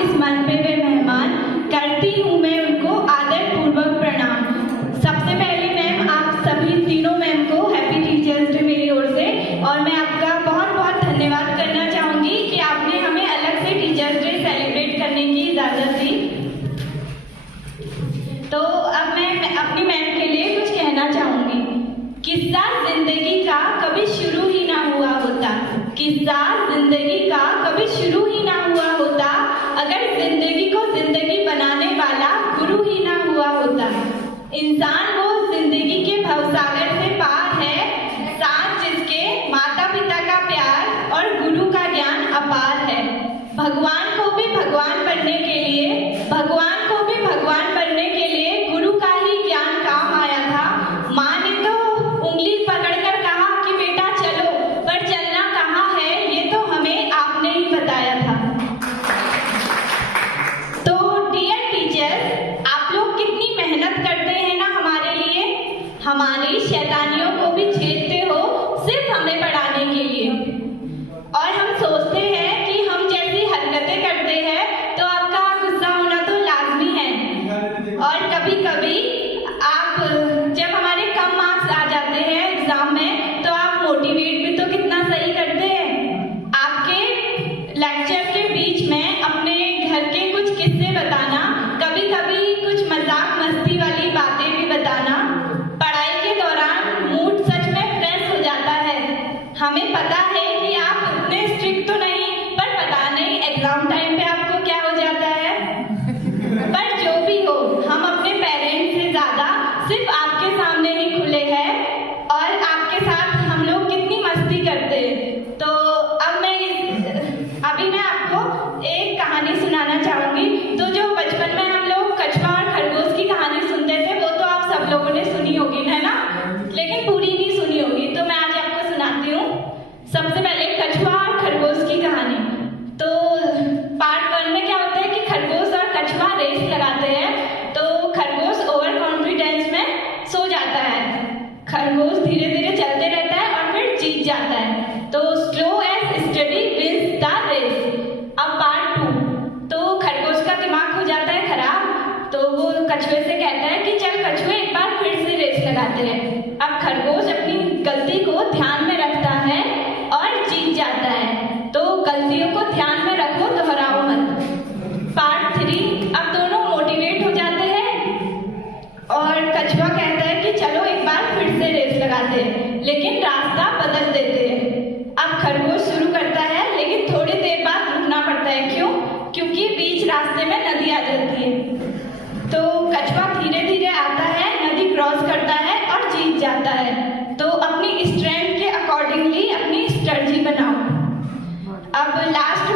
इस मन पे वे मेहमान, करती हूँ मैं उनको आदर पूर्वक प्रणाम। सबसे पहले मैम आप सभी तीनों मैम को हैप्पी टीचर्स डे मेरी ओर से, और मैं आपका बहुत बहुत धन्यवाद करना चाहूँगी कि आपने हमें अलग से टीचर्स डे सेलिब्रेट करने की इजाज़त दी। तो अब मैं अपनी मैम के लिए कुछ कहना चाहूँगी। किस्सा जिंदगी का कभी शुरू ही ना हुआ होता, किस्सा जिंदगी का कभी शुरू ही ना हुआ होता, अगर जिंदगी को जिंदगी बनाने वाला गुरु ही ना हुआ होता। इंसान वो जिंदगी के भवसागर से पार है, साथ जिसके माता पिता का प्यार और गुरु का ज्ञान अपार है। भगवान को भी भगवान बनने के लिए, भगवान को भी भगवान बनने के लिए गुरु का ही ज्ञान काम आया था। माँ ने तो उंगली पकड़कर कहा कि बेटा चलो, पर चलना कहाँ है ये तो हमें आपने ही बताया था। तो डियर टीचर्स, आप लोग कितनी मेहनत करते हैं ना हमारे लिए, हमारी शैतानियों को भी झेलते हो सिर्फ हमें पढ़ाने के लिए। और हम सोचते हैं कि हम जैसी हरकतें करते हैं तो आपका गुस्सा होना तो लाजमी है। और कभी कभी आप जब हमारे कम मार्क्स आ जाते हैं एग्जाम में तो आप मोटिवेट भी तो कितना सही करते हैं। आपके लेक्चर के बीच में अपने घर के कुछ किस्से बताना, कभी कभी कुछ मजाक मस्ती वाली बातें भी बताना। पढ़ाई के दौरान मूड सच में फ्रेश हो जाता है। हमें पता है कि आप उतने स्ट्रिक्ट तो नहीं, पर पता नहीं एग्जाम टाइम पे आपको क्या हो जाता है। पर जो भी हो, हम अपने पेरेंट्स से ज़्यादा सिर्फ आपके सामने ही खुले हैं और आपके साथ हम लोग कितनी मस्ती करते हैं। तो अब अभी मैं आपको एक कहानी सुनाना चाहूँगी। तो जो बचपन में हम लोग कछुआ और खरगोश की कहानी सुनते थे वो तो आप सब लोगों ने सुनी होगी, है ना, लेकिन पूरी नहीं सुनी होगी। तो मैं आज आपको सुनाती हूँ। सबसे पहले कछुआ और खरगोश की कहानी। तो पार्ट 1 में क्या होता है कि खरगोश और कछुआ रेस लगाते हैं। तो खरगोश ओवर कॉन्फिडेंस में सो जाता है, खरगोश धीरे धीरे चलते रहता है और फिर जीत जाता है। तो स्लो एज स्टडी विंस द रेस। अब पार्ट 2, तो खरगोश का दिमाग हो जाता है खराब, तो वो कछुए से कहता है कि चल कछुए एक बार फिर से रेस लगाते हैं। अब खरगोश अपनी गलती को ध्यान में रखता है और जीत जाता है। तो गलतियों को ध्यान में रखो, दोहराओ मत। पार्ट 3, अब दोनों मोटिवेट हो जाते हैं और कछुआ कहता है कि चलो एक बार फिर से रेस लगाते हैं, लेकिन रास्ता बदल देते हैं। अब खरगोश शुरू करता है लेकिन थोड़ी देर बाद रुकना पड़ता है। क्यों? क्योंकि बीच रास्ते में नदी आ जाती है। तो कछुआ धीरे धीरे आता है, नदी क्रॉस करता है और जीत जाता है। तो अपनी स्ट्रेंथ के अकॉर्डिंगली अपनी स्ट्रेटजी बनाओ। अब लास्ट